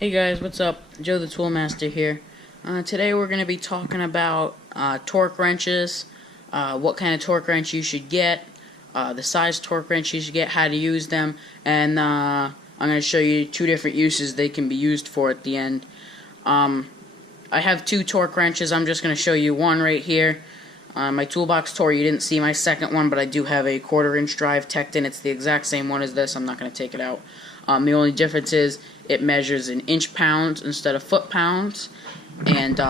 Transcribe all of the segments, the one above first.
Hey guys, what's up? Joe the Toolmaster here. Today we're going to be talking about torque wrenches, what kind of torque wrench you should get, the size torque wrench you should get, how to use them, and I'm going to show you two different uses they can be used for at the end. I have two torque wrenches. I'm just going to show you one right here. My toolbox tore. You didn't see my second one, but I do have a 1/4-inch drive Tecton. It's the exact same one as this. I'm not going to take it out. The only difference is it measures in inch pounds instead of foot pounds, and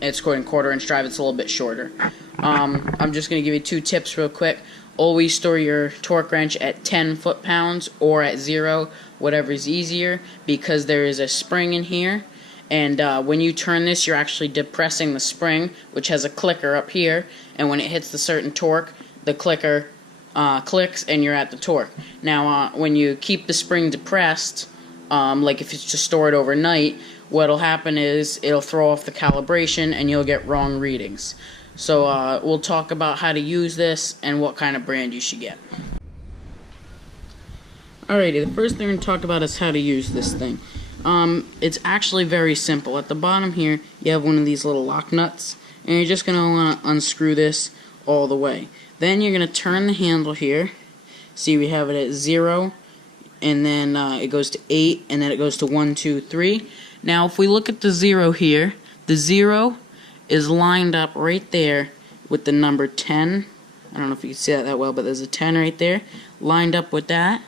it's going 1/4-inch drive. It's a little bit shorter. I'm just going to give you two tips real quick. Always store your torque wrench at 10 foot-pounds or at 0, whatever is easier, because there is a spring in here. And when you turn this, you're actually depressing the spring, which has a clicker up here, and when it hits the certain torque, the clicker clicks and you're at the torque. Now, when you keep the spring depressed, like if it's just stored overnight, what'll happen is it'll throw off the calibration and you'll get wrong readings. So we'll talk about how to use this and what kind of brand you should get. Alrighty, the first thing we're going to talk about is how to use this thing. It's actually very simple. At the bottom here, you have one of these little lock nuts, and you're just going to want to unscrew this all the way. Then you're going to turn the handle here. See, we have it at 0, and then it goes to 8, and then it goes to 1, 2, 3. Now, if we look at the 0 here, the 0 is lined up right there with the number 10. I don't know if you can see that well, but there's a 10 right there, lined up with that.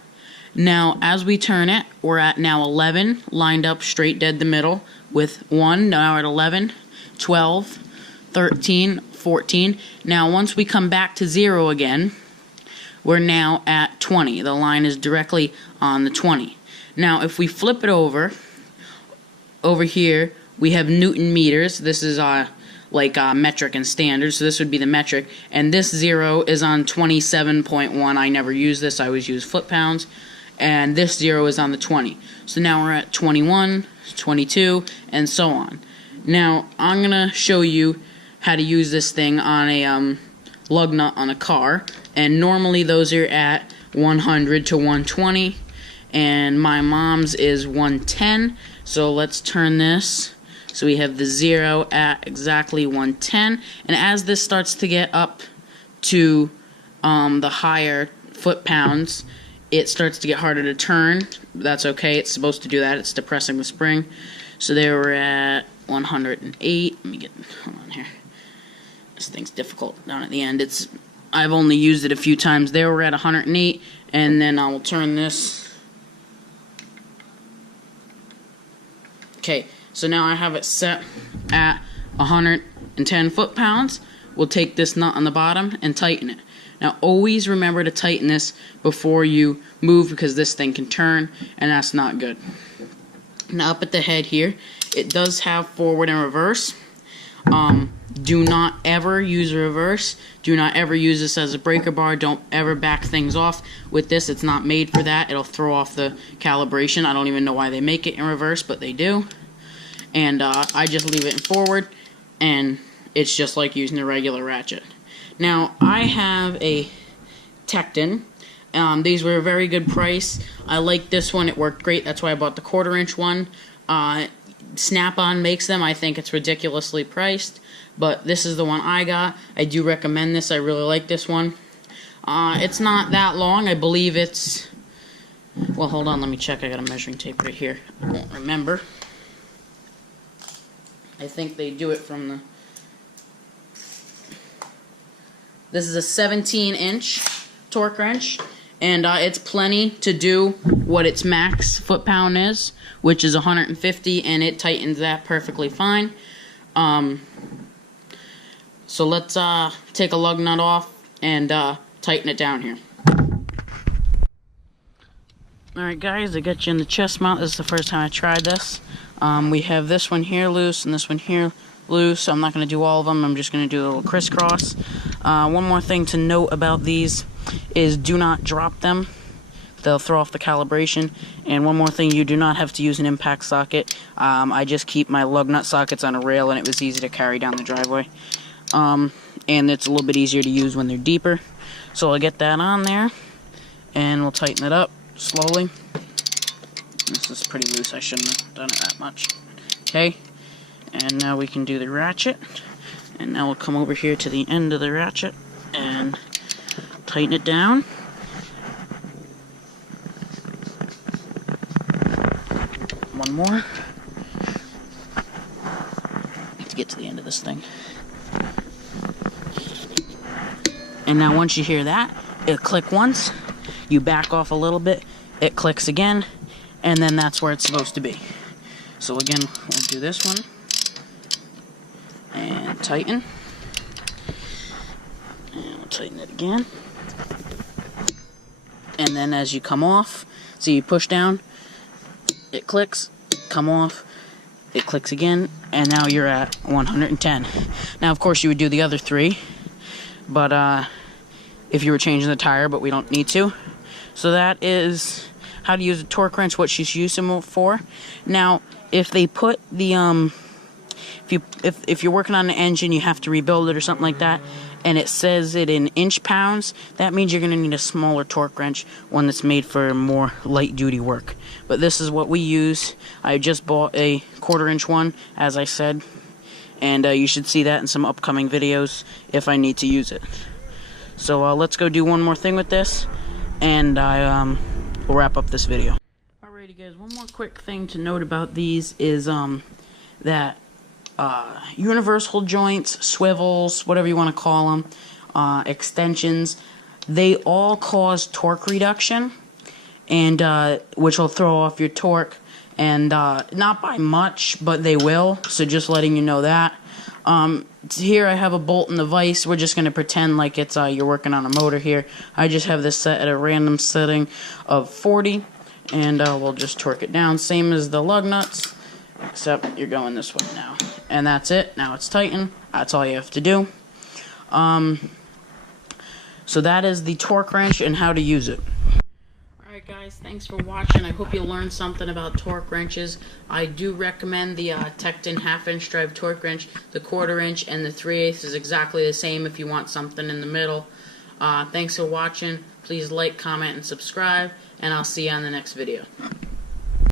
Now, as we turn it, we're at now 11, lined up straight dead the middle with 1. Now we're at 11, 12, 13, 14. Now, once we come back to 0 again, we're now at 20. The line is directly on the 20. Now, if we flip it over here, we have Newton meters. This is metric and standard, so this would be the metric. And this 0 is on 27.1. I never use this. I always use foot pounds. And this 0 is on the 20. So now we're at 21, 22, and so on. Now, I'm going to show you how to use this thing on a lug nut on a car. And normally those are at 100 to 120. And my mom's is 110. So let's turn this. So we have the 0 at exactly 110. And as this starts to get up to the higher foot pounds, it starts to get harder to turn. That's okay. It's supposed to do that. It's depressing the spring. So there we're at 108. Let me hold on here. This thing's difficult down at the end. I've only used it a few times. There we're at 108, and then I will turn this. Okay, so now I have it set at 110 foot-pounds. We'll take this nut on the bottom and tighten it. Now, always remember to tighten this before you move, because this thing can turn, and that's not good. Now, up at the head here, it does have forward and reverse. Do not ever use reverse. Do not ever use this as a breaker bar. Don't ever back things off with this. It's not made for that. It'll throw off the calibration. I don't even know why they make it in reverse, but they do. And I just leave it in forward, and it's just like using a regular ratchet. Now, I have a Tecton. These were a very good price. I like this one. It worked great. That's why I bought the 1/4-inch one. Snap-on makes them. I think it's ridiculously priced, but this is the one I got. I do recommend this. I really like this one. It's not that long. I believe it's... Well, hold on. Let me check. I got a measuring tape right here. I won't remember. I think they do it from the... This is a 17-inch torque wrench, and it's plenty to do what its max foot-pound is, which is 150, and it tightens that perfectly fine. So let's take a lug nut off and tighten it down here. Alright guys, I got you in the chest mount. This is the first time I tried this. We have this one here loose and this one here loose. I'm not going to do all of them. I'm just going to do a little crisscross. One more thing to note about these is do not drop them. They'll throw off the calibration. And one more thing, you do not have to use an impact socket. I just keep my lug nut sockets on a rail, and it was easy to carry down the driveway. And it's a little bit easier to use when they're deeper. So I'll get that on there, and we'll tighten it up slowly. This is pretty loose. I shouldn't have done it that much. Okay, and now we can do the ratchet. And now we'll come over here to the end of the ratchet and tighten it down. One more. To get to the end of this thing. And now once you hear that, it'll click once. You back off a little bit, it clicks again, and then that's where it's supposed to be. So again, we'll do this one. And tighten. And we'll tighten it again. And then as you come off, so you push down, it clicks, come off, it clicks again, and now you're at 110. Now of course you would do the other 3, but if you were changing the tire, but we don't need to. So that is how to use a torque wrench, what she's using them for. Now if they put the if you're working on an engine, you have to rebuild it or something like that, and it says it in inch pounds, that means you're going to need a smaller torque wrench, one that's made for more light duty work. But this is what we use. I just bought a 1/4 inch one, as I said, and you should see that in some upcoming videos if I need to use it. So let's go do one more thing with this, and I will wrap up this video. Alrighty guys, one more quick thing to note about these is that universal joints, swivels, whatever you want to call them, extensions, they all cause torque reduction, and which will throw off your torque, and not by much, but they will, so just letting you know that. Here I have a bolt in the vise. We're just going to pretend like it's you're working on a motor here. I just have this set at a random setting of 40, and we'll just torque it down, same as the lug nuts, except you're going this way now. And that's it. Now it's tightened. That's all you have to do. So that is the torque wrench and how to use it. Alright guys, thanks for watching. I hope you learned something about torque wrenches. I do recommend the Tecton 1/2 inch drive torque wrench. The 1/4 inch and the 3/8 is exactly the same if you want something in the middle. Thanks for watching. Please like, comment, and subscribe, and I'll see you on the next video.